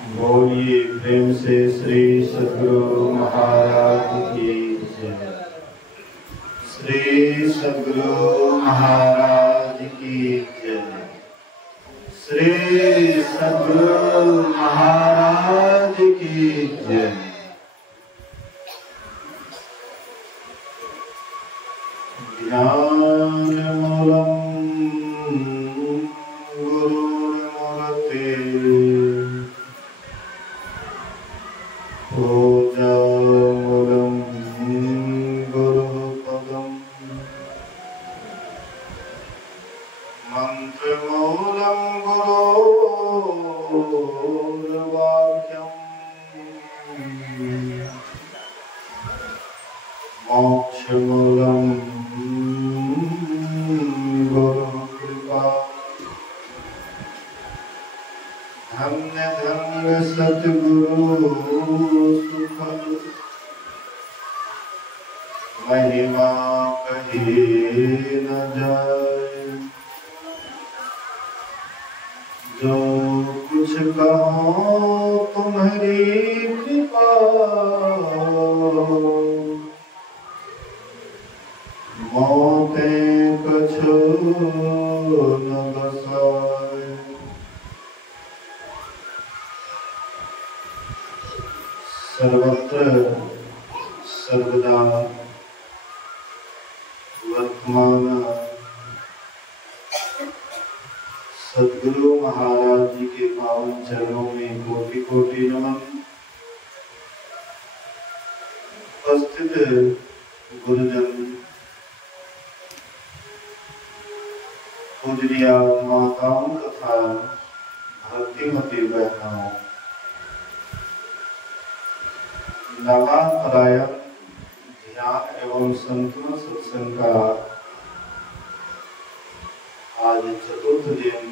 बोलिए प्रेम से श्री सद्गुरु महाराज की जय। श्री सद्गुरु महाराज की जय। श्री सद्गुरु महाराज की जय। ज्ञानमूलम् गुरुर्मूर्ते पूजामूलम् गुरुपदम् मन्त्रमूलम् गुरोर्वाक्यम् मोक्षमूलम् गुरुकृपा। धन्य धन्य सद्गुरु सुखद महिमा कही न जाए। जो कुछ कहो तुम्हारी कृपा मोतें कछु न बसाए। सर्वत्र सर्वदा वर्तमान सद्गुरु महाराज जी के पावन चरणों में कोटि कोटि नमन। उपस्थित गुरुजन, पूजनीय माताओं तथा भक्तिमती बहनों, नवापरायण ध्यान एवं संतुलन सत्संग का आज चतुर्थ दिन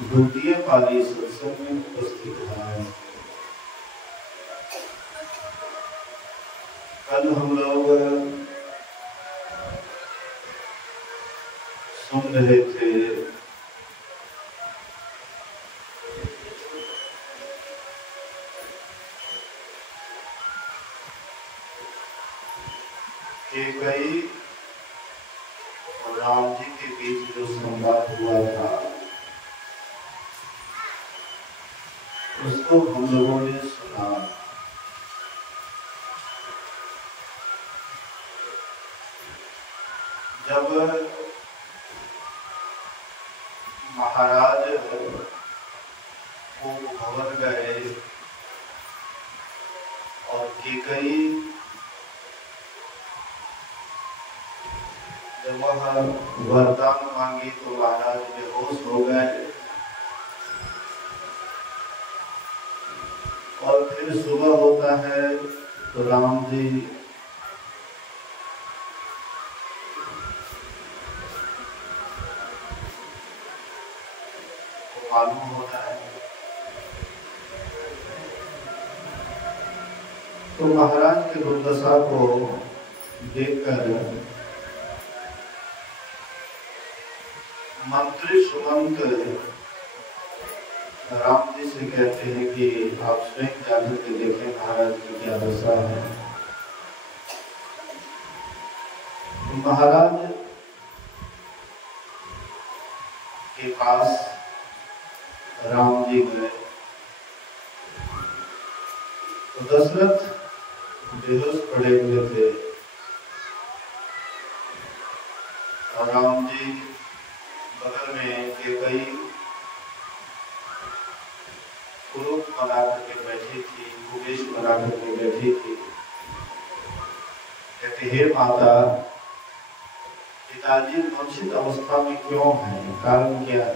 द्वितीय पाली सत्संग में उपस्थित है। कल हम लोग सुन रहे थे कि कई राम जी के बीच जो संवाद हुआ था उसको हम लोगों ने सुना। जब महाराज वो भवन गए और कैकेयी जब वह वरदान मांगी तो महाराज बेहोश हो गए और फिर सुबह होता है तो राम जी को मालूम होता है तो महाराज के दुर्दशा को देखकर मंत्री सुमंत राम जी से कहते हैं कि आप स्वयं जाकर के देखें महाराज की क्या दशा है। महाराज के पास राम जी गए तो दशरथ बेहोश पड़े हुए थे और राम जी बगल में कैकेयी कुरूप बना करके बैठी थी, कुबेश बना करके बैठी थी। कहते हे माता, पिताजी मूर्छित अवस्था में क्यों हैं, कारण क्या है?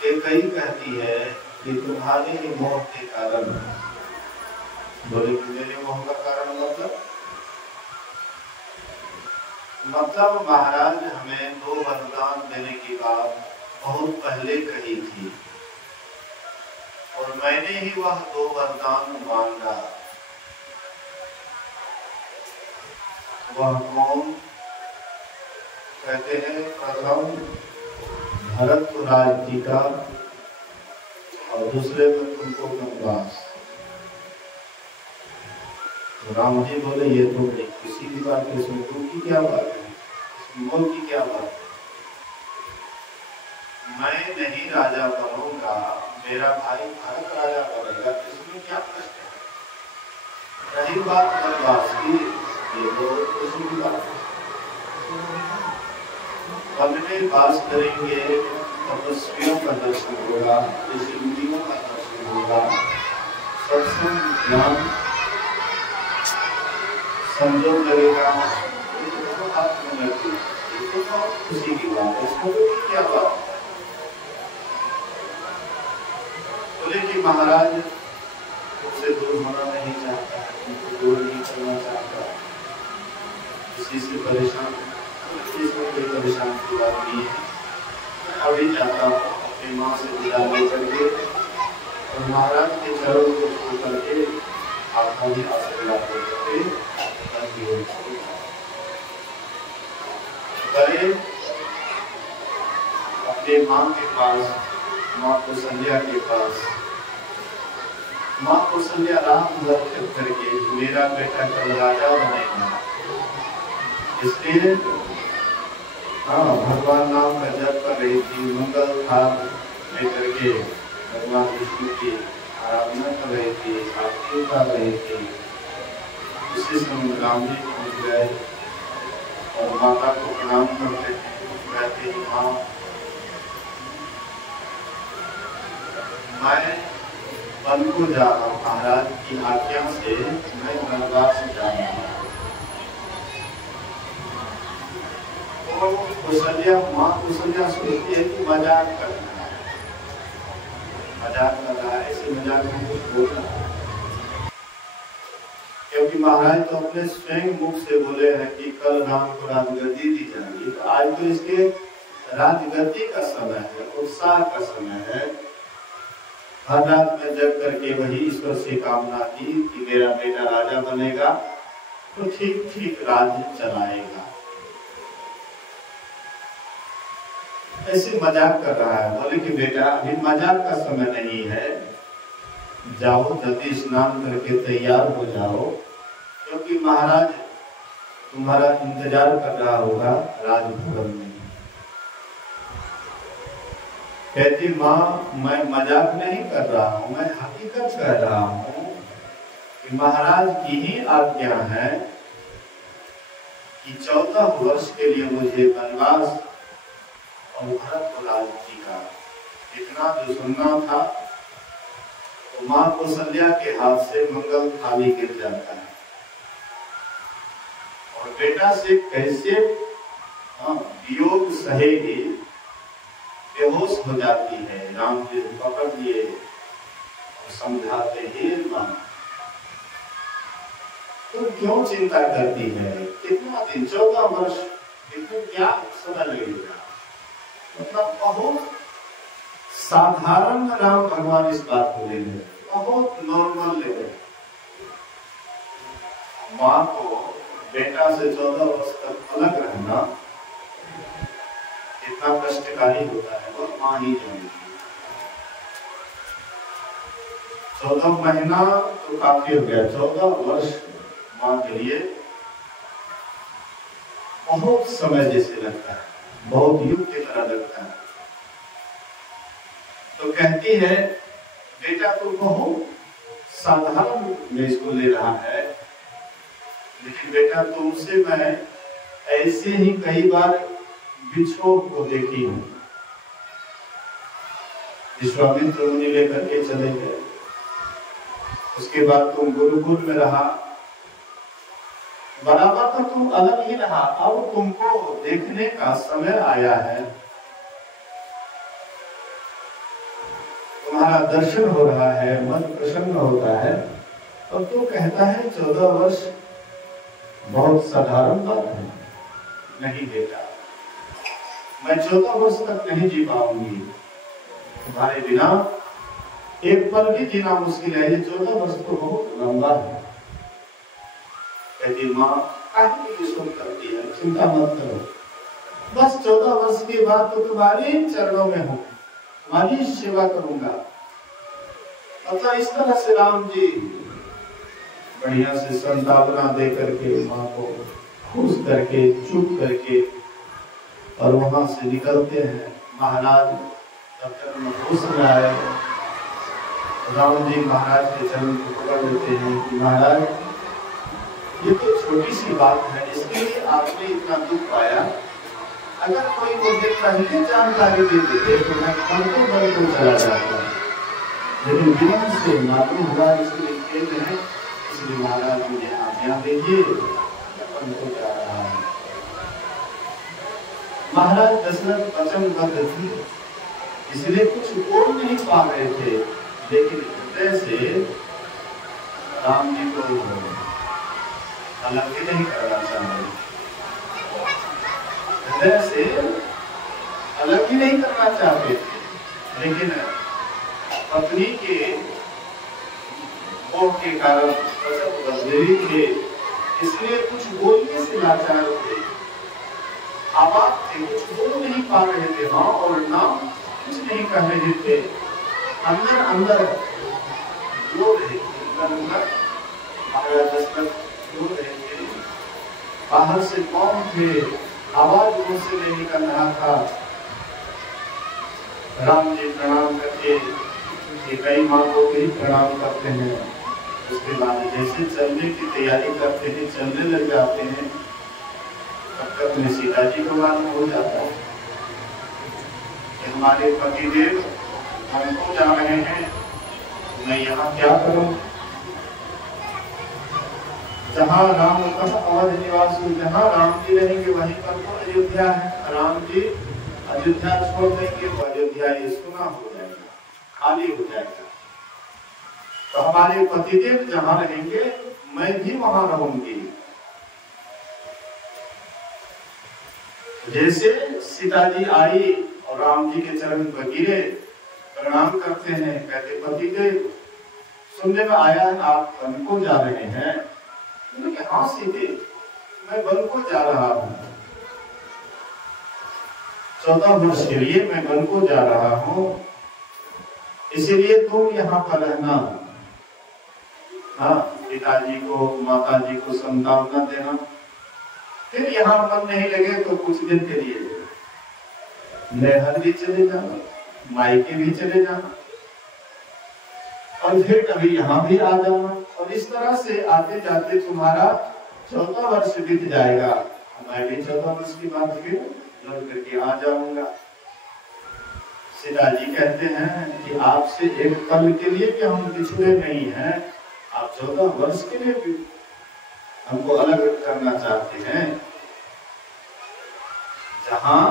कैकेयी कहती है कि तुम्हारे ही मोह के कारण। बोले मेरे मोह का कारण मतलब महाराज हमें 2 वरदान देने की बात बहुत पहले कही थी और मैंने ही वह 2 वरदान मांगा। वह कौन? कहते हैं प्रथम भरत को राजटीका और दूसरे में तुमको वनवास। तो राम जी बोले ये तो बड़ी किसी की बात है, इसमें दुख की क्या बात है, इसमें मोह की क्या बात है। मैं नहीं राजा बनूंगा, मेरा भाई भरत राजा बनेगा, इसमें क्या कष्ट है। रही बात वनवास की, ये तो किसी की बात है। वन में वास करेंगे, तपस्वियों का दर्शन होगा, ऋषिमुनियों का दर्शन होगा, सत्संग ज्ञान संजोग लगेगा, तो हाथ में लगती है, तो खुशी की बात है, इसको क्या बात है। बोले कि महाराज उससे दूर होना नहीं चाहता, उनको दूर नहीं करना चाहता, किसी से परेशान, इसमें कोई परेशान की बात नहीं है। मैं अभी जाता हूँ अपनी माँ से विदा लेकर के और महाराज के चरणों को छू करके आपका भी आशीर्वाद करके करे अपने माँ के पास, माँ कौशल्या के पास। माँ कौशल्या राम लक्ष्य करके मेरा बेटा कल राजा बनेगा, इसलिए हाँ भगवान नाम का जप कर रही थी, मंगल थाल लेकर के भगवान विष्णु की आराधना कर रही थी, आरती उतार रही थी। इसी समय राम जी पहुँच गए और माता को प्रणाम करते थे, कहते हैं माँ मैं वन को जा रहा हूँ, महाराज की आज्ञा से मैं वनवास जा रहा हूँ। कौशल्या माँ कौशल्या सोचती है कि मजाक कर रहा है, मजाक कर रहा है, ऐसे मजाक में कुछ बोल रहा है। क्योंकि महाराज तो अपने स्वयं मुख से बोले हैं कि कल राम को राजगद्दी दी जाएगी, तो आज तो इसके राजगद्दी का समय है, उत्साह का समय है। हर रात में जग करके वही ईश्वर से कामना की कि मेरा बेटा राजा बनेगा तो ठीक ठीक राज्य चलाएगा। ऐसे मजाक कर रहा है। बोले कि बेटा अभी मजाक का समय नहीं है, जाओ जल्दी स्नान करके तैयार हो जाओ, क्योंकि महाराज तुम्हारा इंतजार कर रहा होगा राजभवन में। कहती माँ मैं मजाक नहीं कर रहा हूँ, मैं हकीकत कह रहा हूँ कि महाराज की ही आज्ञा है कि 14 वर्ष के लिए मुझे वनवास और भरत को राजजी का इतना जो सुनना था, तो माँ कौशल्या के हाथ से मंगल थाली गिर जाता है और बेटा से कैसे वियोग सहेगी, बेहोश हो जाती है। राम जी पकड़ लिए और समझाते हैं मां तुम क्यों चिंता करती है, कितना दिन 14 वर्ष, कितना क्या समय लगेगा। मतलब बहुत साधारण राम भगवान इस बात को ले रहे, बहुत नॉर्मल ले रहे। माँ को बेटा से 14 वर्ष तक अलग रहना इतना कष्टकारी होता है, वो माँ ही जानती है। 14 महीना तो काफी हो गया, 14 वर्ष माँ के लिए बहुत समय जैसे लगता है, बहुत युग की तरह लगता है। तो कहती है बेटा तो बहुत साधारण में इसको ले रहा है, लेकिन बेटा तुमसे मैं ऐसे ही कई बार बिछोह को देखी हूं। विश्वामित्र मुनि लेकर के चले गए, उसके बाद तुम गुरुकुल में रहा, बराबर तो तुम अलग ही रहा। अब तुमको देखने का समय आया है, तुम्हारा दर्शन हो रहा है, मन प्रसन्न होता है, और तू कहता है 14 वर्ष बहुत साधारण बात है। नहीं बेटा, मैं 14 वर्ष तक नहीं जी पाऊंगी, तुम्हारे बिना एक पल भी जीना मुश्किल है। ये 14 वर्ष तो बहुत लंबा है। कहती माँ काहे की विश्वास करती है, चिंता मत करो, बस 14 वर्ष के बाद तो तुम्हारे चरणों में हूँ, तुम्हारी सेवा करूंगा। अतः इस तरह से राम जी बढ़िया से संतावना दे करके माँ को खुश करके चुप करके और वहां से निकलते हैं। महाराज तब तक में होश में आए, राम जी महाराज के चरण को पकड़ लेते हैं कि महाराज ये तो छोटी सी बात है, इसके लिए आपने इतना दुख पाया। अगर कोई मुझे पहले जानकारी दे देते तो मैं घंटों भर को चला जाता, लेकिन विलंब से मालूम हुआ, इसलिए खेद है, इसलिए महाराज मुझे आज्ञा दीजिए, अपन को जा रहा है। महाराज दशरथ वचनबद्ध थी, इसलिए कुछ बोल नहीं पा रहे थे, लेकिन हृदय से राम जी को अलग ही नहीं करना चाहते, हृदय से अलग ही नहीं करना चाहते थे, लेकिन पत्नी के मोह के कारण बदलेरी थे, इसलिए कुछ बोलने से लाचार थे, आवाज थे, कुछ बोल नहीं पा रहे थे, हाँ और ना कुछ नहीं कह रहे थे, अंदर अंदर रो रहे थे, अंदर महाराज दशरथ रो रहे थे, बाहर से कौन थे, आवाज मुझसे नहीं निकल रहा था। राम जी प्रणाम करके, कई माँ को भी प्रणाम करते हैं, उसके बाद जैसे चलने की तैयारी करते हैं, चलने लग जाते हैं, तब तक में सीता जी को मालूम हो जाता है कि हमारे पतिदेव हमको जा रहे हैं, मैं यहाँ क्या करूं? जहाँ राम का अवध निवास, जहाँ राम जी रहेंगे वहीं पर तो अयोध्या है, राम जी अयोध्या छोड़ देंगे तो अयोध्या ये सुना हो जाएगा, खाली हो जाएगा। तो हमारे पतिदेव जहाँ रहेंगे मैं भी वहां रहूंगी। जैसे सीता जी आई और राम जी के चरण पर गिरे, प्रणाम करते हैं, कहते पतिदेव सुनने में आया है आप वन को जा रहे हैं। हाँ सीते, मैं वन को जा रहा हूँ, 14 वर्ष के लिए मैं वन को जा रहा हूँ, इसीलिए तुम यहाँ पर रहना। हाँ, पिताजी को माता जी को संतावना देना, फिर यहाँ मन नहीं लगे तो कुछ दिन के लिए नैहर भी चले जाना, मायके भी चले जाना, और फिर कभी यहाँ भी आ जाना, और इस तरह से आते जाते तुम्हारा 14 वर्ष बीत जाएगा, मैं भी 14 वर्ष की बाद फिर लौट करके आ जाऊंगा। सीता जी कहते हैं कि आपसे एक पल के लिए भी हम पिछड़े नहीं हैं, आप 14 वर्ष के लिए भी हमको अलग करना चाहते हैं। जहां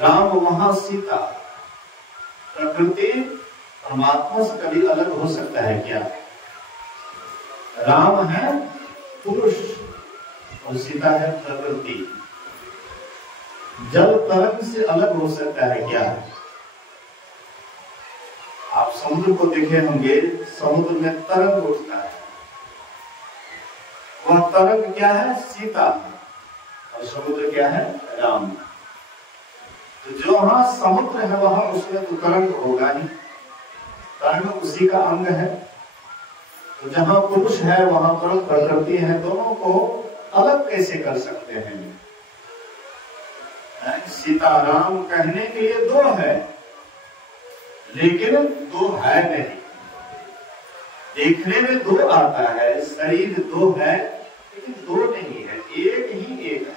राम वहां सीता, प्रकृति परमात्मा से कभी अलग हो सकता है क्या? राम है पुरुष और सीता है प्रकृति, जल तरंग से अलग हो सकता है क्या? आप समुद्र को देखे होंगे, समुद्र में तरंग उठता है, वह तरंग क्या है? सीता, और समुद्र क्या है? राम। तो जो वहां समुद्र है वहां उसमें तो तरंग होगा ही, तरंग उसी का अंग है। तो जहां पुरुष है वहां पर प्रकृति है, दोनों को अलग कैसे कर सकते हैं? सीता राम कहने के लिए दो है, लेकिन दो है नहीं, देखने में दो आता है, शरीर दो है लेकिन दो नहीं है, एक ही एक है,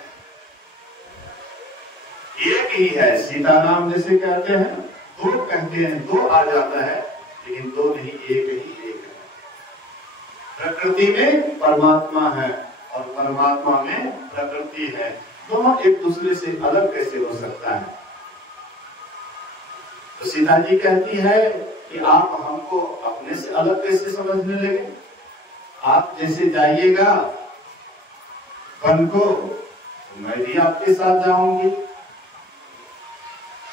एक ही है। सीताराम जैसे कहते हैं, दो कहते हैं, दो आ जाता है, लेकिन दो नहीं, एक ही एक है। प्रकृति में परमात्मा है और परमात्मा में प्रकृति है, दोनों एक दूसरे से अलग कैसे हो सकता है? तो सीता जी कहती है कि आप हमको अपने से अलग कैसे समझने लगे? आप जैसे जाइएगा वन को, तो मैं भी आपके साथ जाऊंगी।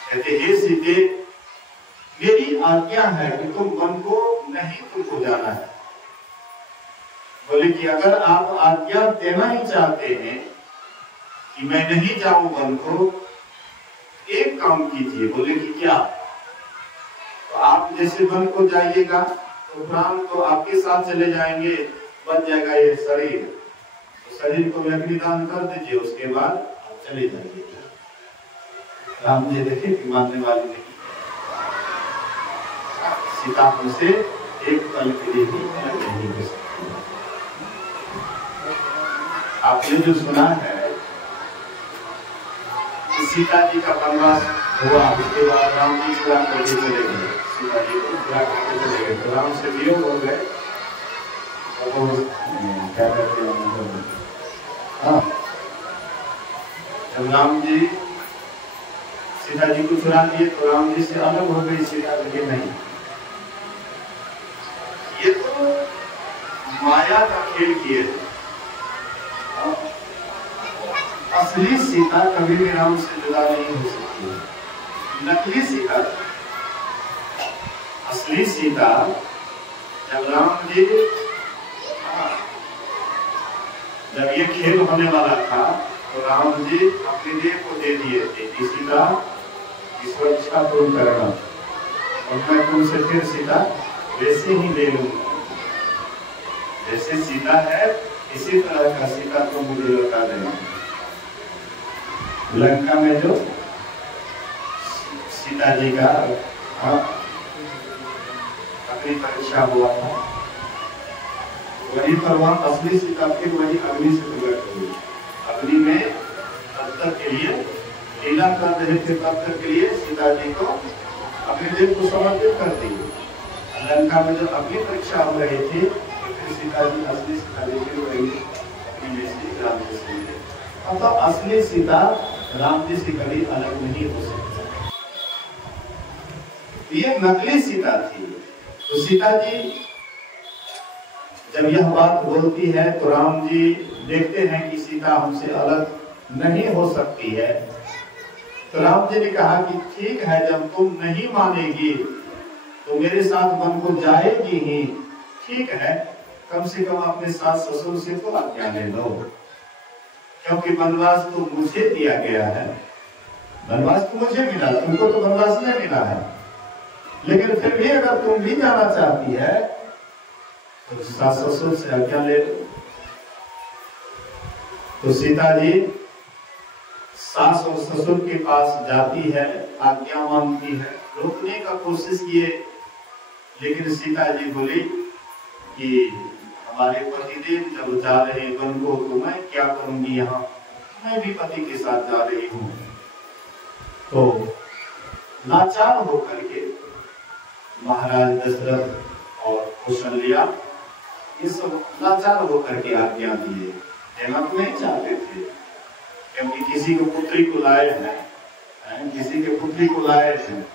कहते हे सीते, मेरी आज्ञा है कि तुम वन को नहीं तुमको जाना है। बोले कि अगर आप आज्ञा देना ही चाहते हैं कि मैं नहीं जाऊं वन को, एक काम कीजिए। बोले कि क्या? तो आप जैसे वन को जाइएगा तो प्राण तो आपके साथ चले जाएंगे, बन जाएगा ये शरीर, तो शरीर को अग्निदान कर दीजिए, उसके बाद आप चले जाइए। राम जी देखे कि मानने वाले नहीं, सीता हमसे एक पल के लिए भी नहीं हो सकती। आपने जो सुना है कि सीता जी का वनवास हुआ, उसके बाद राम जी चुरा करके चले गए, सीता जी को चुरा करके चले गए, तो राम से वियोग हो गए। क्या कहते हैं, हाँ, जब राम जी सीता जी को चुरा लिए तो राम जी से अलग हो गई सीता जी। नहीं, ये तो माया का खेल किए। असली सीता कभी भी राम से जुदा नहीं हो सकती। नकली सीता, असली सीता जब राम जी, जब ये खेल होने वाला था तो राम जी अपनी देह को दे दिए थे कि सीता की सुरक्षा तुम करना, और मैं तुमसे फिर सीता वैसे ही ले लूंगा, जैसे सीता है इसी तरह का सीता को मुझे लौटा देना। लंका में जो सीता जी का अपनी परीक्षा हुआ था, वही पर वहां असली सीता फिर वही अग्नि से प्रकट हुई। अग्नि में तब तक के लिए लीला कर रहे थे, तब तक के लिए सीता जी को अपने देह को समर्पित कर दी। लंका में जो अग्नि परीक्षा हो रही थी, फिर सीता जी असली सीता जी फिर वही अग्नि में से राम जी से मिले। अब तो असली सीता राम जी से कभी अलग नहीं हो सकती। ये नकली सीता थी। तो सीता जी जब यह बात बोलती है तो राम जी देखते हैं कि सीता हमसे अलग नहीं हो सकती है। तो राम जी ने कहा कि ठीक है, जब तुम नहीं मानेगी तो मेरे साथ वन को जाएगी ही, ठीक है, कम से कम अपने सास ससुर से तो आज्ञा ले लो, क्योंकि वनवास तो मुझे दिया गया है, वनवास तो मुझे मिला, तुमको तो वनवास नहीं मिला है। लेकिन फिर भी अगर तुम भी जाना चाहती है तो सास ससुर से आज्ञा ले लो। तो सीता जी सास और ससुर के पास जाती है, आज्ञा मांगती है, रोकने का कोशिश किए, लेकिन सीता जी बोली कि हमारे पतिदेव जब जा रहे वन को तो मैं क्या करूंगी, यहाँ मैं भी पति के साथ जा रही हूँ। तो लाचार होकर के महाराज दशरथ और कौशल्या ये सब लाचार होकर के आज्ञा दिए। देना तो नहीं चाहते थे, क्योंकि किसी को पुत्री को लाए हैं, किसी के पुत्री को लाए हैं,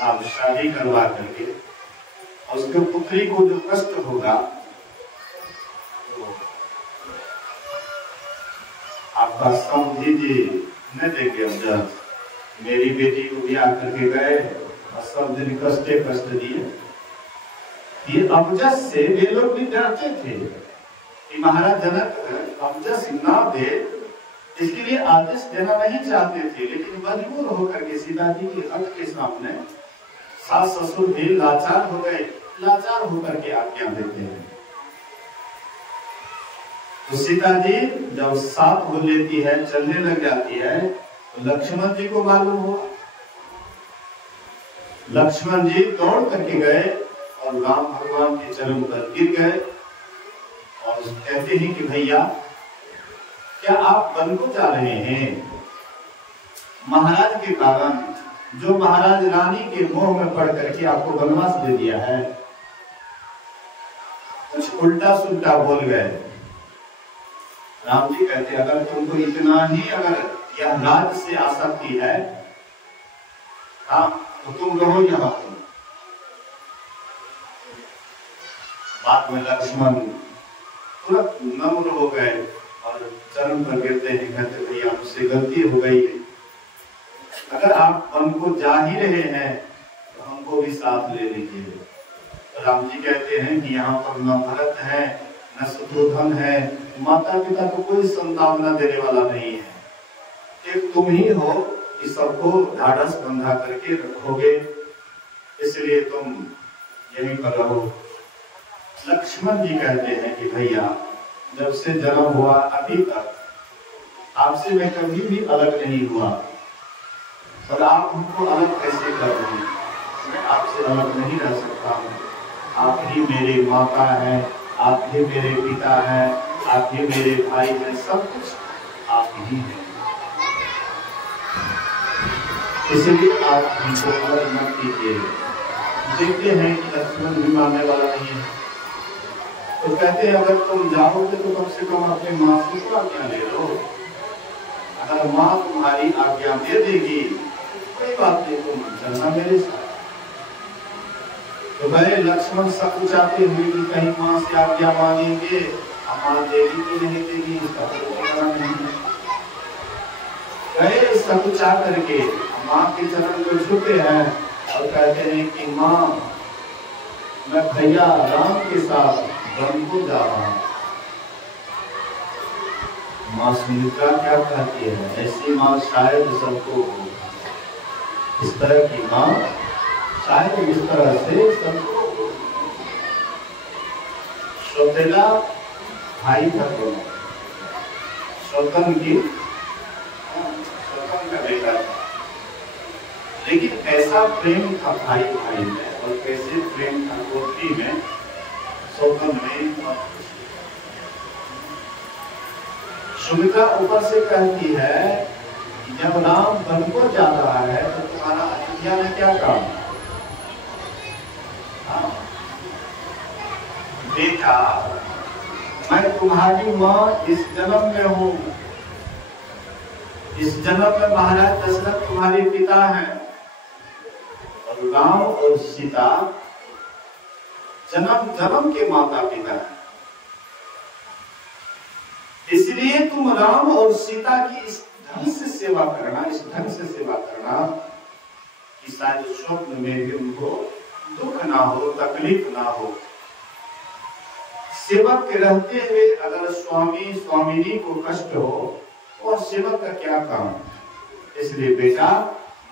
आप शादी करवा करके और उसके पुत्री को जो कष्ट होगा तो आपका समझिए न देंगे। अब जब मेरी बेटी को भी आकर के गए और सब दिन कष्ट दिए, ये अबजस से वे लोग भी डरते थे कि महाराज जनक अबजस ना दे, इसके लिए आदेश देना नहीं चाहते थे, लेकिन मजबूर होकर के सीता जी के हक के सामने सास ससुर भी लाचार हो गए, लाचार होकर के आज्ञा देते हैं। तो सीता जी जब साथ हो लेती है, चलने लग जाती है, तो लक्ष्मण जी को मालूम हुआ। लक्ष्मण जी दौड़ करके गए और राम भगवान के चरण पर गिर गए और कहते हैं कि भैया क्या आप वन को जा रहे हैं? महाराज के कारण, जो महाराज रानी के मोह में पड़ करके आपको वनवास दे दिया है। कुछ उल्टा सुल्टा बोल गए। राम जी कहते अगर तुमको इतना ही अगर यह राज से आसक्ति है, हाँ, तो तुम रहो यहाँ। बाद में लक्ष्मण तुरंत नम्र हो गए और चरण पर गिरते हैं, कहते भैया मुझसे गलती हो गई, अगर आप वन को जा ही रहे हैं तो हमको भी साथ ले लीजिए। राम जी कहते हैं कि यहाँ पर न भरत है, न शत्रुघ्न है, माता पिता को कोई संतावना देने वाला नहीं है, एक तुम ही हो कि सबको ढाढ़स बंधा करके रखोगे, इसलिए तुम यहीं पर रहो। लक्ष्मण जी कहते हैं कि भैया जब से जन्म हुआ अभी तक आपसे मैं कभी भी अलग नहीं हुआ, और आप हमको अलग कैसे कर रहे हैं? मैं आपसे अलग नहीं रह सकता हूँ। आप ही मेरे माता हैं, आप ही मेरे पिता हैं, आप ही मेरे भाई हैं, सब कुछ आप ही हैं। इसलिए आप हमको अलग मत कीजिए। देखते हैं कि लक्ष्मण भी मानने वाला नहीं है, तो कहते हैं अगर तुम जाओगे तो कम से कम अपने माँ से तो आज्ञा ले लो। अगर माँ तुम्हारी आज्ञा दे देगी कोई बात नहीं, तुम चलना मेरे साथ। तो भाई लक्ष्मण सकुचाते हुए कि कहीं माँ से आज्ञा मांगेंगे, माँ देगी कि नहीं देगी इसका कोई पता नहीं है। गए सकुचा करके माँ के चरण को छूते हैं और कहते हैं कि माँ मैं भैया राम के साथ वन को जा रहा हूँ। माँ सुमित्रा क्या कहती है? ऐसी माँ शायद सबको, इस तरह की माँ शायद इस तरह से सबको। सौतेला भाई था दोनों, सौतन का बेटा था, लेकिन ऐसा प्रेम था भाई भाई में, और कैसे प्रेम था गोपी में, सौतन में। सुमित्रा ऊपर से कहती है कि जब राम वन को जा रहा है तो तुम्हारा अयोध्या में क्या काम? बेटा मैं तुम्हारी माँ इस जन्म में हूँ, इस जन्म में महाराज दशरथ तुम्हारे पिता हैं, और राम और सीता जन्म जन्म के माता पिता हैं। इसलिए तुम राम और सीता की इस ढंग से सेवा करना, इस ढंग से सेवा करना कि शायद स्वप्न में भी उनको दुख ना हो, तकलीफ ना हो। सेवक के रहते हुए अगर स्वामी स्वामिनी को कष्ट हो और सेवक का क्या काम? इसलिए बेटा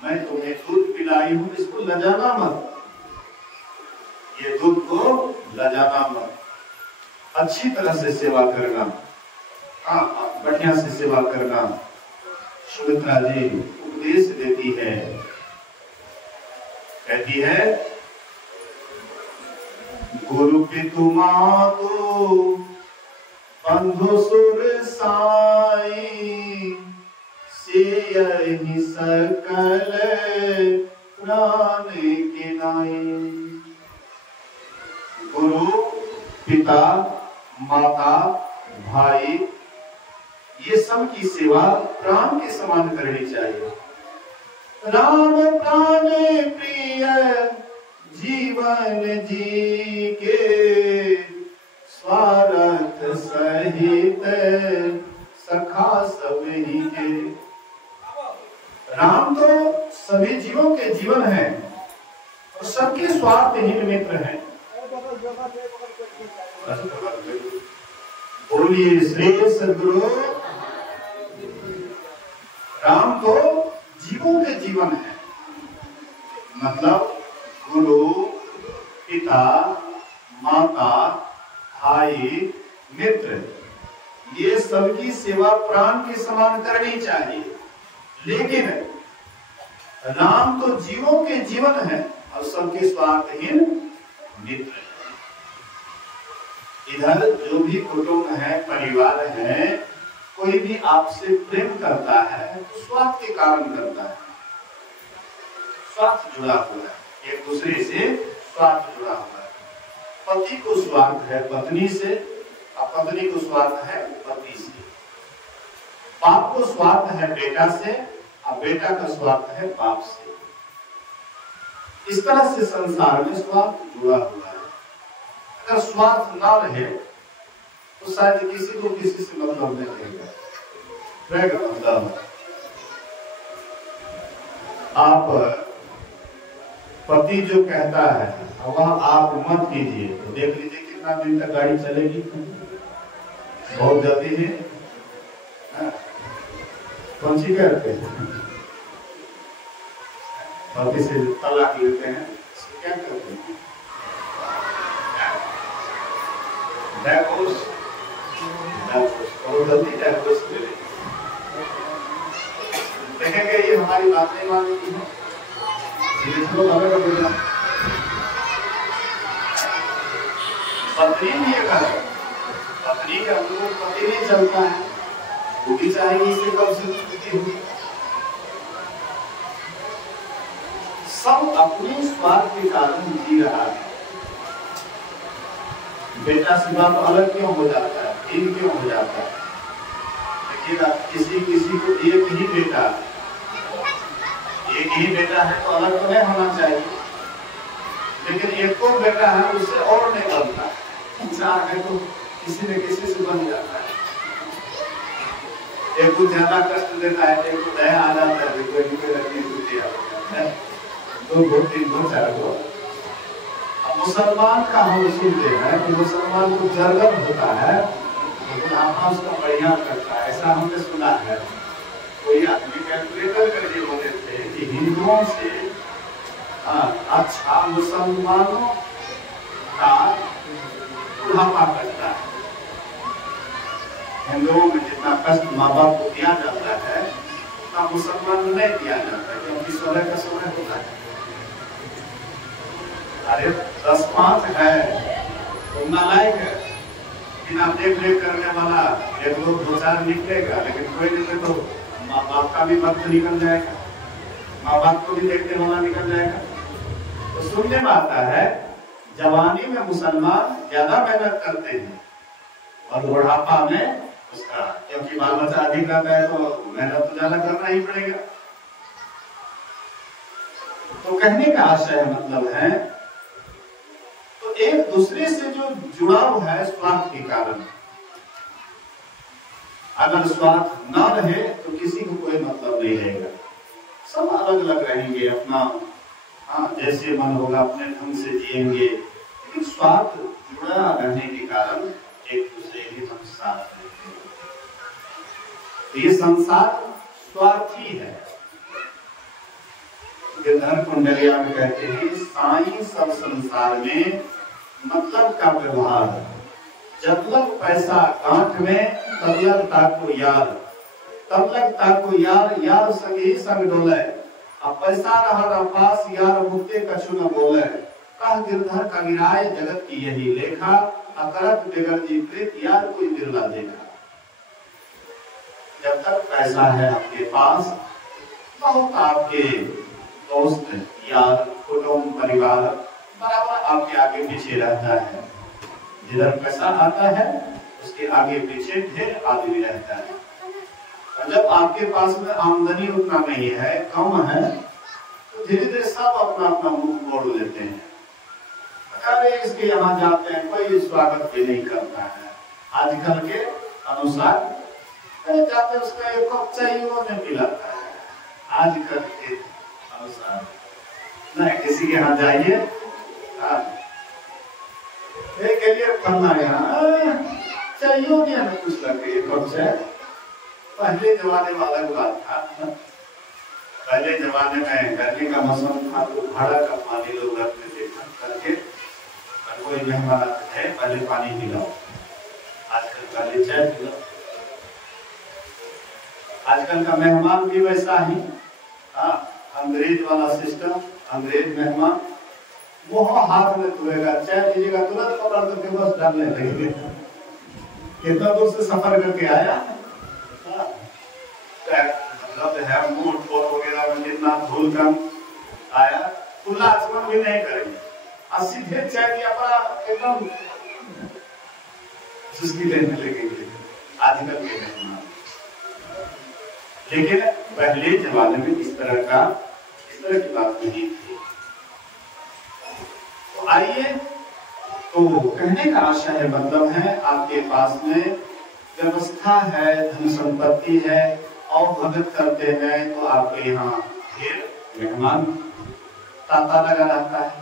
मैं तुम्हें दूध पिलाई हूं, इसको लजाना मत, ये दूध को लजाना मत, अच्छी तरह से सेवा करना, बढ़िया से सेवा करना। सुमित्रा जी उपदेश देती है, कहती है गुरु पितु मातु बंधु सुर साई, से यही सकल प्राण के नाई। गुरु पिता माता भाई ये सब की सेवा प्राण के समान करनी चाहिए। राम प्राण प्रिय जीवन जी के, स्वार्थ सहित सखा सभी के। राम तो सभी जीवों के जीवन है और सबके स्वार्थहीन मित्र हैं। बोलिए श्री सद्गुरु। राम तो जीवों के जीवन है, मतलब गुरु पिता माता भाई मित्र ये सबकी सेवा प्राण के समान करनी चाहिए। लेकिन राम तो जीवों के जीवन है और सबके स्वार्थहीन मित्र है। इधर जो भी कुटुंब है, परिवार है, कोई भी आपसे प्रेम करता है तो स्वार्थ के कारण करता है, स्वार्थ जुड़ा हुआ है, एक दूसरे से स्वार्थ जुड़ा हुआ है। पति को स्वार्थ है पत्नी से और पत्नी को स्वार्थ है पति से, बाप को स्वार्थ है बेटा से और बेटा का स्वार्थ है बाप से। इस तरह से संसार में स्वार्थ जुड़ा हुआ है। अगर स्वार्थ ना रहे तो शायद किसी को किसी से मतलब नहीं रहेगा। मतलब आप पति जो कहता है वह आप मत कीजिए तो देख लीजिए कितना दिन तक गाड़ी चलेगी, बहुत जल्दी है। कौन सी करते हैं और किसी तलाक लेते हैं, क्या करते हैं? डाइवोर्स, और जल्दी डाइवोर्स ले लेंगे। देखेंगे ये हमारी बात नहीं मानेगी, पत्नी भी ये कहा, पत्नी का अनुरोध पति नहीं चलता है, वो भी चाहेगी इससे कब से स्थिति हुई। सब अपने स्वार्थ के कारण जी रहा है। बेटा से बाप अलग क्यों हो जाता है, तीन क्यों हो जाता है? लेकिन किसी किसी को एक ही बेटा है तो अलग तो नहीं होना चाहिए, लेकिन एक को बेटा है उससे और नहीं बनता है। चार है तो किसी न किसी से बन जाता है। एक को ज्यादा कष्ट देता है, एक को दया आ जाता है, दो तीन दो चार दो। मुसलमान का हम सुनते हैं कि मुसलमान को जरगत होता है लेकिन आपा उसका बढ़िया करता है, ऐसा हमने सुना है। कोई आदमी कैलकुलेटर करके बोले थे कि हिंदुओं से अच्छा मुसलमानों का बुढ़ापा करता है। हिंदुओं में जितना कष्ट माँ बाप को दिया जाता है उतना मुसलमान में नहीं दिया जाता है, क्योंकि सोलह का समय होता है। अरे 10-5 है तो नालायक है, लेकिन आप देख रेख करने वाला एक लोग 2-4 निकलेगा, लेकिन कोई नहीं तो माँ बाप का भी वक्त निकल जाएगा, माँ बाप को भी देखने वाला निकल जाएगा। तो सुनने में आता है जवानी में मुसलमान ज्यादा मेहनत करते हैं और बुढ़ापा में उसका, क्योंकि बाल बच्चा अधिक रहता है तो मेहनत तो ज्यादा करना ही पड़ेगा। तो कहने का आशय मतलब है तो एक दूसरे से जो जुड़ाव है स्वार्थ के कारण। अगर स्वार्थ ना रहे तो किसी को कोई मतलब नहीं रहेगा, सब अलग अलग रहेंगे, अपना जैसे मन होगा अपने ढंग से जिएंगे, लेकिन स्वार्थ जुड़ा रहने के कारण एक दूसरे के हम साथ रहते हैं। तो ये संसार स्वार्थी है। गिरधर कुंडलिया में कहते हैं साईं सब संसार में मतलब का व्यवहार, जब लग पैसा गांठ में तब लग ताको यार, तब लग ताको यार, यार संगी संग डोले, अब पैसा रहा पास यार मुक्ते कछु न बोले, कह गिरधर का गिराए जगत की यही लेखा, अकरत बिगड़ जी प्रीत यार कोई बिरला देखा। जब तक पैसा है आपके पास, बहुत आपके दोस्त यार कुटुंब परिवार बराबर आपके आगे पीछे रहता है। जिधर पैसा आता है उसके आगे पीछे ढेर आदमी रहता है। और जब आपके पास में आमदनी उतना नहीं है, कम है, तो धीरे धीरे सब अपना अपना मुंह मोड़ लेते हैं। अरे इसके यहाँ जाते हैं कोई स्वागत भी नहीं करता है। आजकल के अनुसार जाते उसका एक कप चाहिए वो नहीं पिलाता है। आजकल के अनुसार नहीं, किसी के यहाँ जाइए के लिए करना यहाँ चाहिए नहीं हमें कुछ लगे कब से। पहले जमाने वाला बात था, पहले जमाने में गर्मी का मौसम था तो भाड़ा का पानी लोग रखते थे करके, और कोई मेहमान आते थे पहले पानी पिलाओ, आजकल पहले चाय पिलाओ। आजकल का मेहमान भी वैसा ही, अंग्रेज वाला सिस्टम। अंग्रेज मेहमान वो हाथ में धोएगा, चाय पीजिएगा तुरंत पकड़ करके बस डालने लगेंगे। कितना दूर से सफर करके आया, मतलब है मुंह ठोर वगैरह में जितना धूल कम आया, खुला आचमन भी नहीं करेंगे और सीधे चाय दिया पर एकदम सुस्ती लेने लगेंगे आजकल के मेहमान। लेकिन पहले जमाने में इस तरह की बात नहीं थी। तो आइए, तो कहने का आशा है मतलब है आपके पास में व्यवस्था है, धन संपत्ति है और भगत करते हैं तो आपके यहाँ ढेर मेहमान तांता लगा रहता है,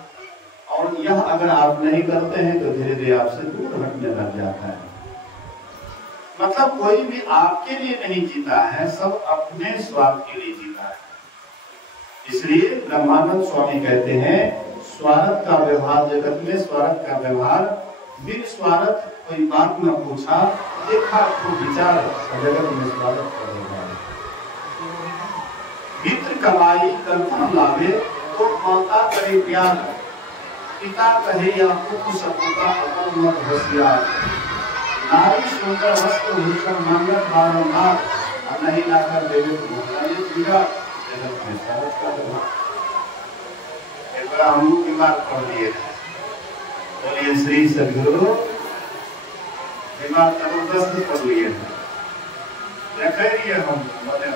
और यह अगर आप नहीं करते हैं तो धीरे धीरे आपसे दूर हटने लग जाता है। मतलब कोई भी आपके लिए नहीं जीता है, सब अपने स्वार्थ के लिए जीता है। इसलिए ब्रह्मानंद स्वामी कहते हैं स्वार्थ का व्यवहार जगत में, स्वार्थ का व्यवहार बिन स्वार्थ कोई बात न पूछा, देखा तो विचार जगत में स्वार्थ का व्यवहार। मित्र कमाई करता लावे तो माता करे प्यार, पिता कहे या पुत्र सपुता अपन मत होशियार। नारी सुंदर वस्त्र भूषण मांगत बारंबार, नहीं लाकर देवे तो भूषण जगत में स्वार्थ का व्यवहार। एक बार हम लोग बीमार पड़ दिए, बोलिए श्री सदगुरु बीमार जबरदस्त पड़ लिए रखे हम बोले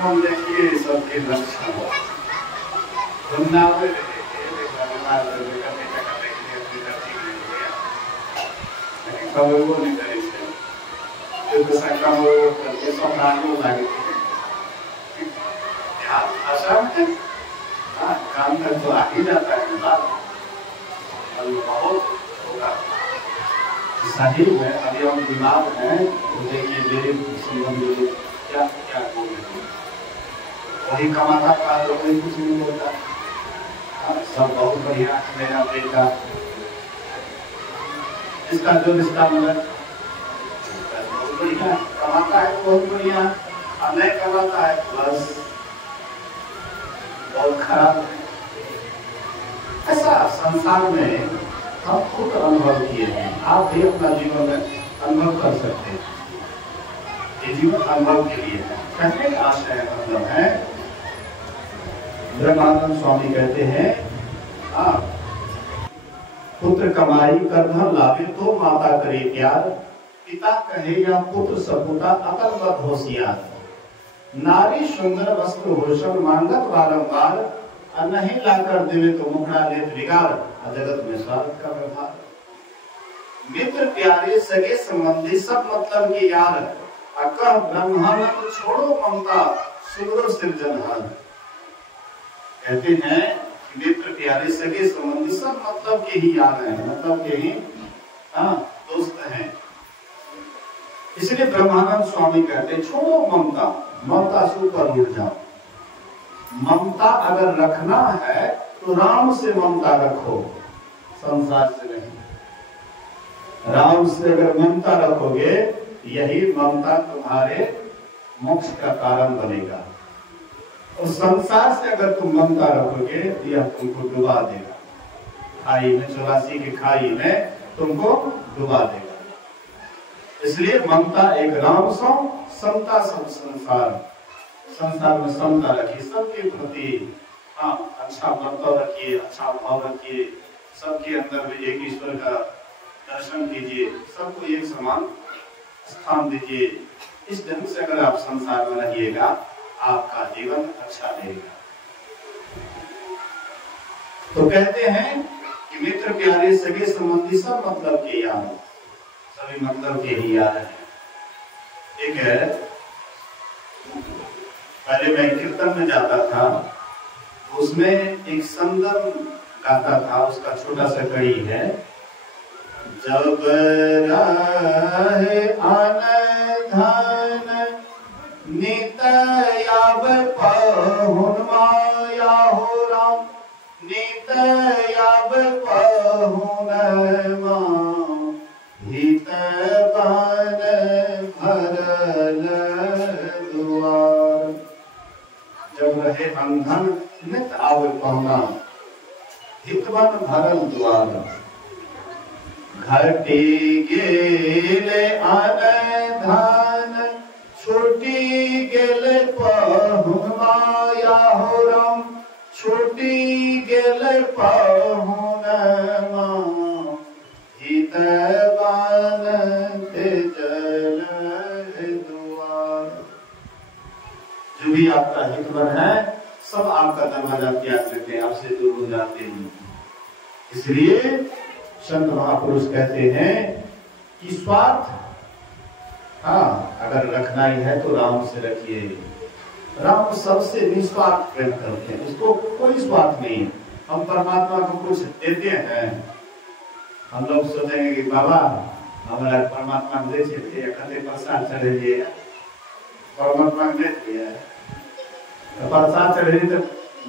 हम देखिए सबके लक्षण नहीं करे काम तक तो आ ही जाता है बहुत होगा। सही में अभी हम बीमार हैं तो देखिए मेरे संबंधी क्या क्या वही कमाता था तो कोई कुछ नहीं बोलता, सब बहुत बढ़िया मेरा बेटा, इसका जो रिश्ता मिला बहुत बढ़िया, कमाता है बहुत बढ़िया, और नहीं कमाता है बस बहुत खराब। ऐसा संसार में हम खुद अनुभव किए हैं, आप भी अपना जीवन में अनुभव कर सकते हैं। ये जीवन अनुभव के लिए है। कहने का आशय मतलब है ब्रह्मानंद स्वामी कहते हैं पुत्र कमाई कर धन लावे तो माता करे प्यार, पिता कहे या पुत्र सपुता अकल मत होशियार। नारी सुंदर वस्त्र भूषण मांगत बारंबार, नहीं लाकर देवे तो मुखड़ा लेत बिगाड़, जगत में स्वार्थ का व्यवहार। मित्र प्यारे सगे संबंधी सब मतलब के यार, अकह ब्रह्मानंद छोड़ो ममता सुंदर सृजनहार। कहते हैं मित्र प्यारे सगे संबंधी सब मतलब के ही यार हैं, मतलब के ही दोस्त हैं। इसलिए ब्रह्मानंद स्वामी कहते छोड़ो ममता, ममता से ऊपर उठ जाओ। ममता अगर रखना है तो राम से ममता रखो, संसार से नहीं। राम से अगर ममता रखोगे यही ममता तुम्हारे मोक्ष का कारण बनेगा, और संसार से अगर तुम ममता रखोगे तो यह तुमको डुबा देगा, खाई में 84 की खाई में तुमको डुबा देगा। इसलिए ममता एक राम सो, समता सब संसार, संसार में समता रखिए, सबके प्रति अच्छा बर्ताव रखिए, अच्छा भाव रखिए, सबके अंदर भी एक ईश्वर का दर्शन कीजिए, सबको एक समान स्थान दीजिए। इस ढंग से अगर आप संसार में रहिएगा आपका जीवन अच्छा रहेगा। तो कहते हैं कि मित्र प्यारे सगे संबंधी सब मतलब के यार, सभी मतलब के ही यार है। एक है पहले मैं कीर्तन में जाता था, उसमें एक संदन गाता था, उसका छोटा सा कड़ी है। जब रहे अनधन नित याव पहुन माया हो राम, नित याव पहुन मां हित बन भरल दुआर। जब रहे अंधन नित आवे पहुना, हित बन भरल द्वार। घटी गेले अनधन छुटी गेले पहुन माया हो राम, छुटी गेले पहुन मां हित बन चल दुआर। जो भी आपका हितवन है सब आपका दरवाजा त्याग देते हैं, आपसे दूर हो जाते हैं। इसलिए संत महापुरुष कहते हैं कि स्वार्थ अगर रखना ही है तो राम से रखिए। राम सबसे निस्वार्थ प्रेम करते हैं, उसको कोई स्वार्थ नहीं है। हम परमात्मा को कुछ देते हैं, हम लोग सोचेंगे कि बाबा हमारा परमात्मा दे छे खाते प्रसाद चढ़े दिए, परमात्मा दे दिया तो प्रसाद चढ़े तो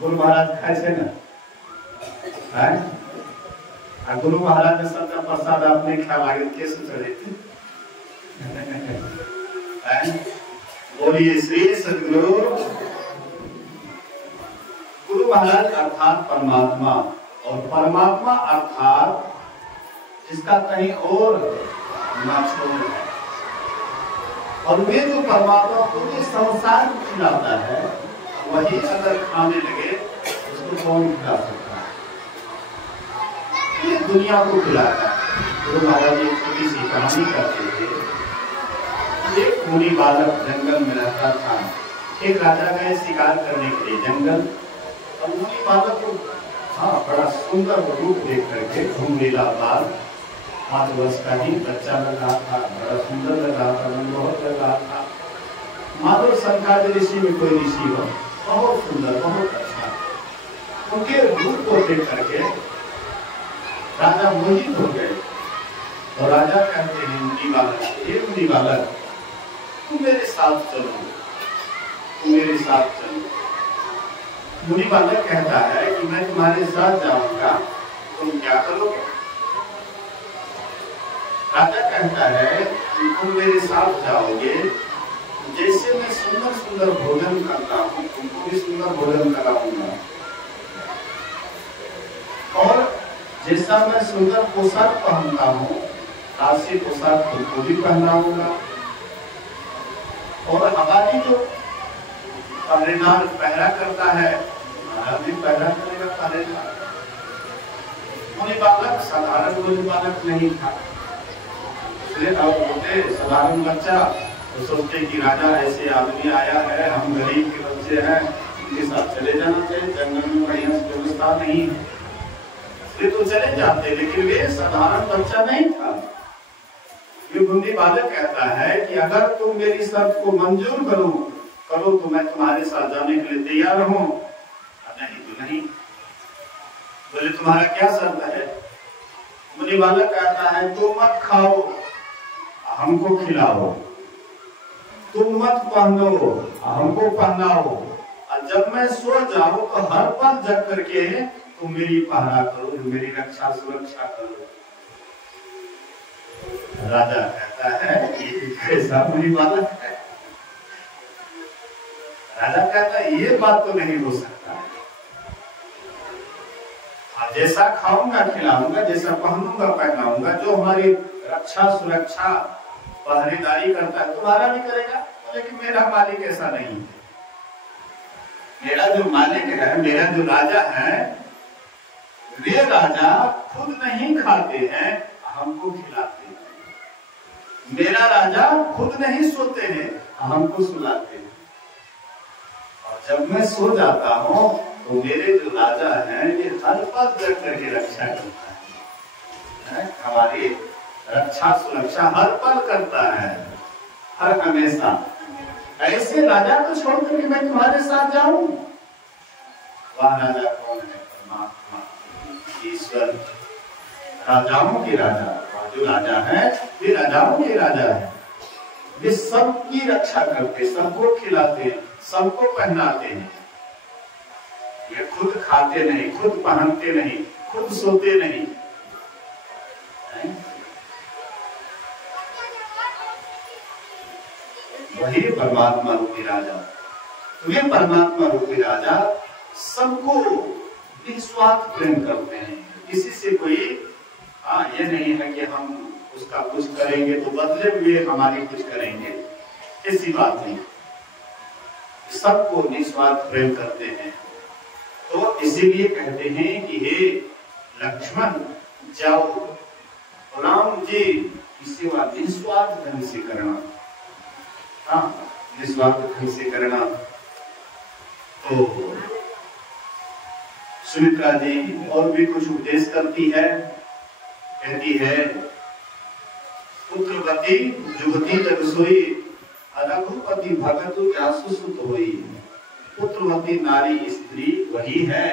गुरु महाराज खाए छे ना है आ गुरु महाराज ने सबका प्रसाद अपने खा लागे कैसे चढ़े थे। बोलिए श्री सद्गुरु। गुरु महाराज अर्थात परमात्मा, और परमात्मा अर्थात जिसका कहीं और ना छोड़ है, और वे जो परमात्मा पूरे संसार को खिलाता है वही अगर खाने लगे उसको कौन खिला सकता है? ये दुनिया को खिलाता है। गुरु महाराज एक छोटी सी कहानी करते थे। एक मुनि बालक जंगल में रहता था। एक राजा गए शिकार करने के लिए जंगल, और मुनि बालक को बड़ा सुंदर रूप देख करके घुंघरीला बाल, 5 वर्ष का ही बच्चा लग रहा था, बड़ा सुंदर लग रहा था, मनमोहक लग रहा था। माधव संकाय ऋषि में कोई ऋषि हो, बहुत सुंदर, बहुत अच्छा। उनके रूप को देख करके राजा मोहित हो गए। और राजा कहते हैं मुनि बालक, ये मुनि बालक तुम मेरे साथ चलो, तुम मेरे साथ चलो। मुनि बालक कहता है कि मैं तुम्हारे साथ जाऊंगा, तुम क्या करोगे? राजा कहता है कि तुम मेरे साथ जाओगे, जैसे मैं सुंदर सुंदर भोजन करता हूँ तुमको भी सुंदर भोजन कराऊंगा, और जैसा मैं सुंदर पोशाक पहनता हूँ राशि पोशाक तुमको भी पहनाऊंगा, और हमारी जो पहरेदार पहरा करता है हमारा भी पहरा करेगा पहरेदार। मुनि बालक साधारण मुनि बालक नहीं था, इसलिए होते साधारण बच्चा तो सोचते कि राजा ऐसे आदमी आया है, हम गरीब के बच्चे हैं, इनके साथ चले जाना चाहिए, जंगल में बढ़िया व्यवस्था नहीं है, इसलिए तो चले जाते। लेकिन वे साधारण बच्चा नहीं था। ये मुनि बालक कहता है कि अगर तुम मेरी शर्त को मंजूर करो तो मैं तुम्हारे साथ जाने के लिए तैयार हूं, नहीं तो नहीं। बोले तुम्हारा क्या शर्त है? मुनि बालक कहता है तुम मत खाओ, हमको खिलाओ, तुम मत पहनो, हमको पहनाओ, और जब मैं सो जाऊं तो हर पल जग करके तुम मेरी पहरा करो, मेरी रक्षा सुरक्षा करो। राजा कहता है कैसा मुनि बालक है? राजा कहता है ये बात तो नहीं हो सकता, जैसा खाऊंगा खिलाऊंगा, जैसा पहनूंगा पहनाऊंगा, जो हमारी रक्षा सुरक्षा पहरेदारी करता है तुम्हारा भी करेगा। लेकिन मेरा मालिक ऐसा नहीं है, मेरा जो मालिक है, मेरा जो राजा है, वे राजा खुद नहीं खाते हैं, हमको खिलाते हैं। मेरा राजा खुद नहीं सोते हैं, हमको सुलाते हैं। और जब मैं सो जाता हूँ तो मेरे जो राजा हैं ये हर पल जग करके रक्षा करता है, हमारी रक्षा सुरक्षा हर पल करता है, हर हमेशा। ऐसे राजा को छोड़ करके मैं तुम्हारे साथ जाऊं? वह राजा कौन है? परमात्मा, ईश्वर, राजाओं के राजा। जो राजा है वे राजाओं के राजा है, वे सबकी रक्षा करते, सबको खिलाते, सबको पहनाते हैं। ये खुद खाते नहीं, खुद पहनते नहीं, खुद सोते नहीं। वही परमात्मा रूपी राजा। वे परमात्मा रूपी राजा सबको निस्वार्थ प्रेम करते हैं। किसी से कोई ये नहीं है कि हम उसका कुछ करेंगे तो बदले हुए हमारी कुछ करेंगे, ऐसी बात नहीं। सबको निस्वार्थ प्रेम करते हैं। तो इसीलिए कहते हैं कि हे लक्ष्मण जाओ, राम जी की सेवा निस्वार्थ ढंग से करना, निस्वार्थ ढंग से करना। तो सुमित्रा जी और भी कुछ उपदेश करती है, कहती है पुत्रवती जुगती जग सोई, रघुपति भगत जासु सुत होई। पुत्रवती नारी स्त्री वही है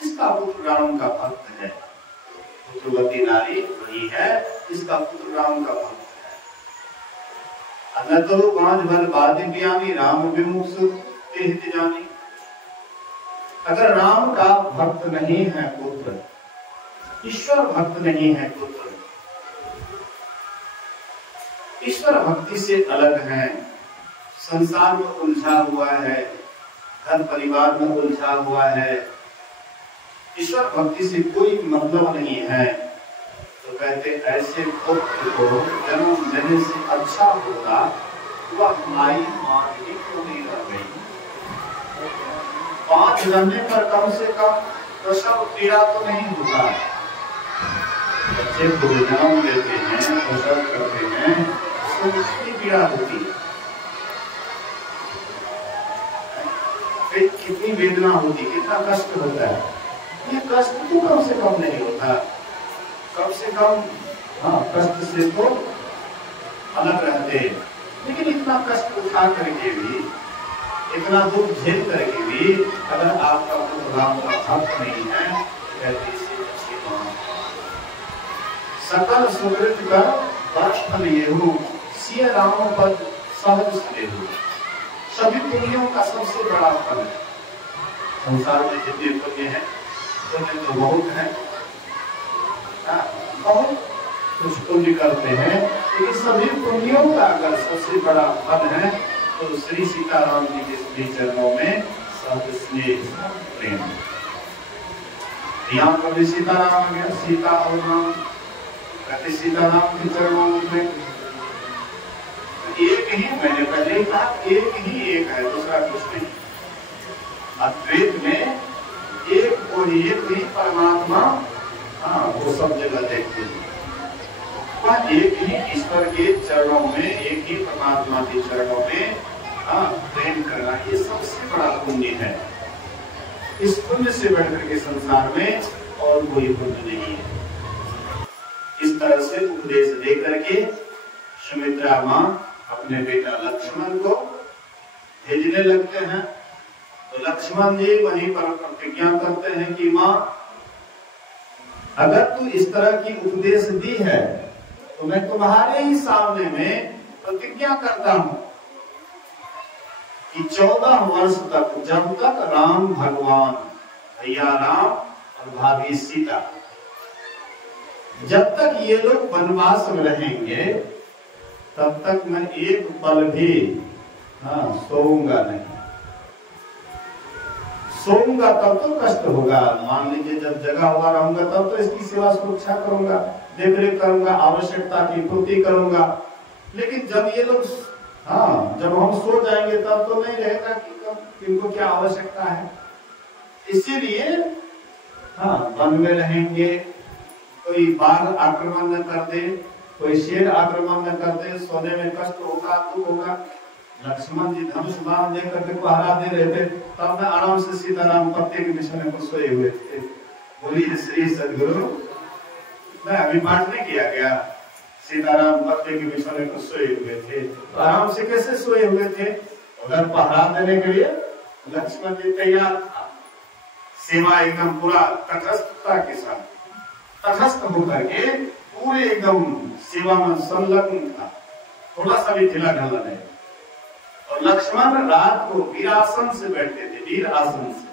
जिसका पुत्र राम का भक्त है, पुत्रवती नारी वही है, इसका पुत्र राम का भक्त है। अनतरो बांझ भर बादी पियामी राम विमुख ते हित जानी। अगर राम का भक्त नहीं है पुत्र, ईश्वर भक्त नहीं है पुत्र, ईश्वर भक्ति से अलग है, संसार में उलझा हुआ है, घर परिवार में उलझा हुआ है, ईश्वर भक्ति से कोई मतलब नहीं है, तो कहते ऐसे पुत्र को जन्म देने से अच्छा होगा वह आई मां ही क्यों नहीं रह गई। 5 रहने पर कम से कम प्रसव पीड़ा तो नहीं होता। बच्चे को जन्म देते हैं, प्रसव करते हैं, तो कितनी पीड़ा होती है, कितनी वेदना होती, कितना कष्ट होता है। ये कष्ट तो कम से कम नहीं होता, कम से कम कष्ट से तो अलग रहते, लेकिन इतना कष्ट उठा करके भी, इतना दुख झेल करके भी अगर आपका पुत्र राम का भक्त नहीं है, कहते से अच्छी बात। सकल सुकृत कर वर्ष फल येहू, सिय राम पद सहज स्नेहू। सभी पुण्यों का सबसे बड़ा फल है। संसार में जितने पुण्य हैं, पुण्य तो बहुत है, बहुत कुछ पुण्य करते हैं, लेकिन सभी पुण्यों का अगर सबसे बड़ा फल है तो श्री सीताराम जी के श्री चरणों में सब स्नेह प्रेम। यहाँ पर भी सीताराम आ गया, सीता और राम कहते सीताराम के चरणों में एक ही, मैंने पहले ही कहा एक ही एक है, दूसरा कुछ नहीं। अद्वैत में एक को एक ही परमात्मा, वो सब जगह देखते हैं, वह एक ही ईश्वर के चरणों में, एक ही परमात्मा के चरणों में प्रेम करना, ये सबसे बड़ा पुण्य है। इस पुण्य से बढ़कर के संसार में और कोई पुण्य नहीं है। इस तरह से उपदेश दे करके सुमित्रा मां अपने बेटा लक्ष्मण को भेजने लगते हैं। तो लक्ष्मण जी वहीं पर प्रतिज्ञा करते हैं कि मां, अगर तू इस तरह की उपदेश दी है तो मैं तुम्हारे ही सामने में प्रतिज्ञा करता हूं कि 14 वर्ष तक, जब तक राम भगवान, भैया राम और भाभी सीता, जब तक ये लोग वनवास में रहेंगे तब तक मैं एक पल भी सोऊंगा नहीं। सोऊंगा तब तो कष्ट होगा, मान लीजिए जब जगा हुआ रहूंगा तब तो इसकी सेवा सुरक्षा करूंगा, देखरेख करूंगा, आवश्यकता की पूर्ति करूंगा, लेकिन जब ये लोग जब हम सो जाएंगे तब तो नहीं रहेगा कि कब इनको क्या आवश्यकता है। इसीलिए वन में रहेंगे, कोई बाघ आक्रमण न कर दे, कोई शेर आक्रमण न कर दे, सोने में कष्ट होगा, दुख होगा। लक्ष्मण जी धनुष बाण लेकर के पहरा दे रहे थे, तब मैं आराम से सीताराम पत्ते के बिछौने पर सोए हुए थे। बोलिए श्री सद्गुरु, मैं अभी पाठ नहीं किया गया, सीताराम पत्ते के बिछौने पर सोए हुए थे। तो आराम से कैसे सोए हुए थे? उधर पहरा देने के लिए लक्ष्मण जी तैयार था, सेवा एकदम पूरा तटस्थता के साथ, तटस्थ होकर के पूरे एकदम सेवा में संलग्न था, थोड़ा सा भी ढीला ढाला नहीं। और लक्ष्मण रात को वीरासन से बैठते थे, वीर आसन से,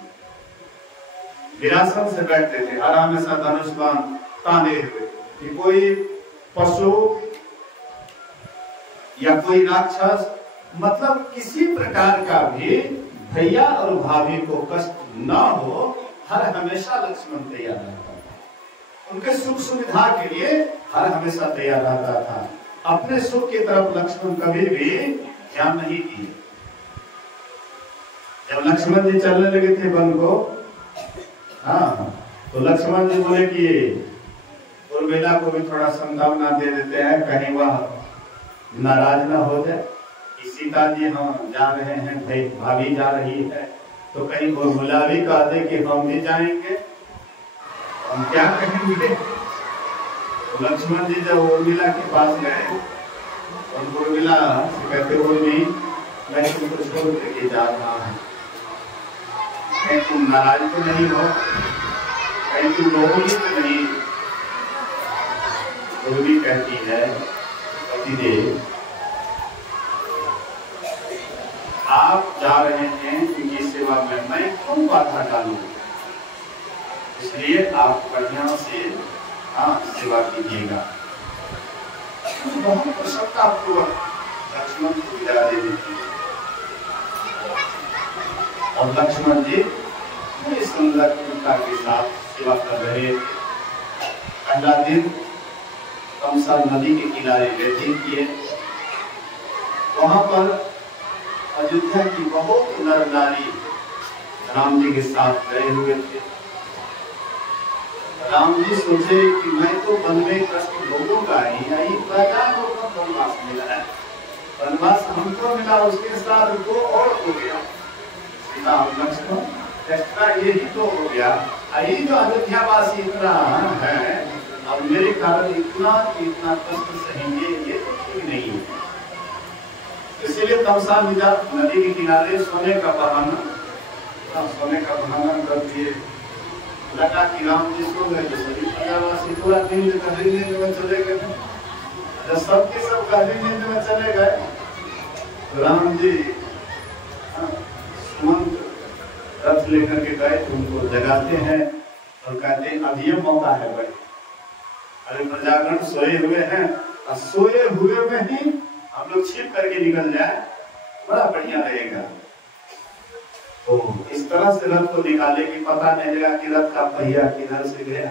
वीरासन से बैठते थे, आराम से धनुष बाण ताने हुए कि कोई पशु या कोई राक्षस, मतलब किसी प्रकार का भी भैया और भाभी को कष्ट न हो, हर हमेशा लक्ष्मण तैयार रहता था। उनके सुख सुविधा के लिए हर हमेशा तैयार रहता था। अपने सुख की तरफ लक्ष्मण कभी भी ध्यान नहीं दिए। जब लक्ष्मण जी चलने लगे थे वन को, तो लक्ष्मण जी बोले कि उर्मिला को भी थोड़ा संभावना दे देते हैं, कहीं वह नाराज ना हो जाए कि सीता जी हम जा रहे हैं, भाई भाभी जा रही है, तो कहीं उर्मिला भी कह दे कि हम भी जाएंगे, हम क्या कहेंगे। तो लक्ष्मण जी जब उर्मिला के पास गए, उर्मिला कहते उर्मी, मैं तुमको छोड़ करके जा रहा हूँ, कहीं तुम नाराज तो नहीं हो, कहीं तुम रोगी तो नहीं, देवी कहती है पतिदेव आप जा रहे हैं उनकी सेवा में, मैं क्यों बाधा डालूं, इसलिए आप बढ़िया से सेवा कीजिएगा। बहुत प्रसन्नतापूर्वक लक्ष्मण को विदा दे देती है और लक्ष्मण जी बड़ी संलग्नता के साथ सेवा कर रहे थे। पहला दिन तमसा नदी के किनारे व्यतीत किए। वहां पर अयोध्या की बहुत नर नारी राम जी के साथ गए हुए थे। राम जी सोचे कि मैं तो वन में कष्ट भोगूंगा ही, यही प्रजा को वनवास मिला है, वनवास हमको मिला, उसके साथ वो और हो गया। सीता और लक्ष्मण एक्स्ट्रा यही तो हो गया। यही जो अयोध्या वासी इतना है, अब मेरे कारण इतना कष्ट सहेंगे, ये तो ठीक नहीं है। इसीलिए तमसा नदी के किनारे सोने का बहाना कर दिए। लगा कि राम जी सो गए तो सभी प्रजावासी पूरा दिन गहरी नींद में चले गए। जब सबके सब गहरी नींद में चले गए तो राम जी सुमंत रथ लेकर के गए तो उनको जगाते हैं और कहते हैं अब ये मौका है भाई, अरे प्रजागण सोए हुए हैं और सोए हुए में ही हम लोग छिप करके निकल जाए, बड़ा बढ़िया रहेगा। तो इस तरह से रथ को निकाले कि पता नहीं लगा कि रथ का पहिया किधर से गया।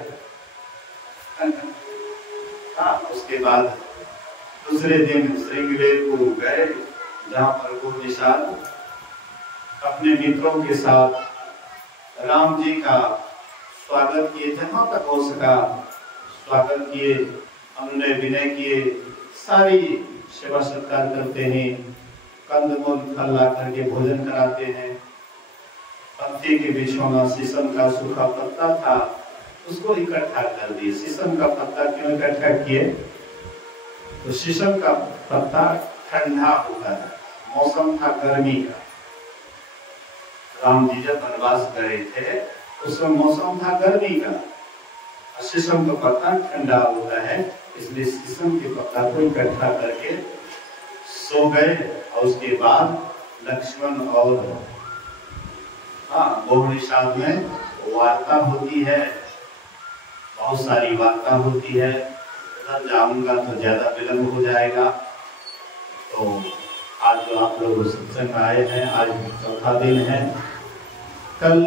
उसके बाद दूसरे दिन श्रृंगवेर को गए, जहाँ पर वो निषाद अपने मित्रों के साथ राम जी का स्वागत किए, जहाँ तक हो सका स्वागत किए, अनुनय विनय किए, सारी सेवा सत्कार करते हैं, कंदमूल फल ला करके भोजन कराते हैं। पत्ते के बिछौना शीशम का सूखा पत्ता था, उसको इकट्ठा कर दिए। शीशम का पत्ता क्यों इकट्ठा किए? तो शीशम का पत्ता ठंडा होता है, मौसम था गर्मी का। राम जी जब वनवास गए थे उस समय मौसम था गर्मी का, शीशम का पत्ता ठंडा होता है, इसलिए शीशम के पत्ता को इकट्ठा करके सो गए। और उसके बाद लक्ष्मण और निषाद में वार्ता होती है, बहुत सारी वार्ता होती है। जाऊंगा तो ज्यादा विलंब हो जाएगा। तो आज जो आप लोग सत्संग आए हैं, आज चौथा दिन है, कल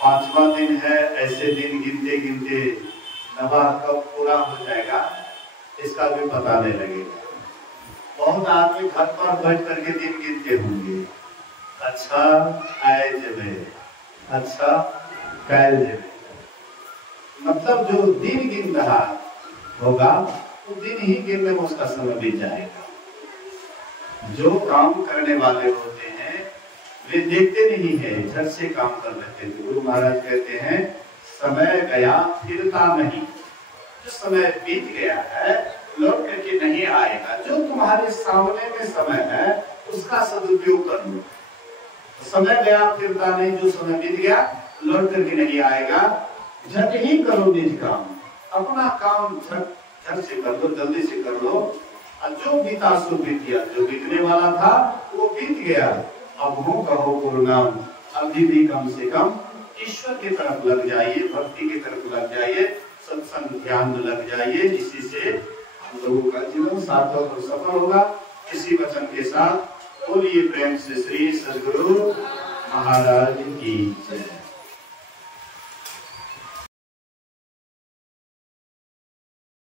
पांचवा दिन है। ऐसे दिन गिनते गिनते नवा कब पूरा हो जाएगा इसका भी पता नहीं लगेगा। बहुत आदमी घर पर बैठ करके दिन गिनते होंगे, अच्छा आए जबे, अच्छा कैल जबे, मतलब जो दिन गिन रहा होगा वो दिन ही गिनने में उसका समय बीत जाएगा। जो काम करने वाले होते हैं वे देखते नहीं है, झट से काम कर लेते हैं। गुरु महाराज कहते हैं समय गया फिरता नहीं, जो समय बीत गया है लौट करके नहीं आएगा। जो तुम्हारे सामने में समय है उसका सदुपयोग कर लो। समय गया फिरता नहीं, जो समय बीत गया लौट करके नहीं आएगा। झट ही करो निज काम, अपना काम झट से कर लो, जल्दी से कर लो। और जो बीता सो बीत गया, जो बीतने वाला था वो बीत गया। अब हो कहो गुरु नाम, अभी भी कम से कम ईश्वर की तरफ लग जाइए, भक्ति की तरफ लग जाइए, सत्संग ध्यान में लग जाइए। इसी से हम लोगों का जीवन सार्थक और सफल होगा। इसी वचन के साथ बोलिए प्रेम से श्री सद्गुरु महाराज की जय।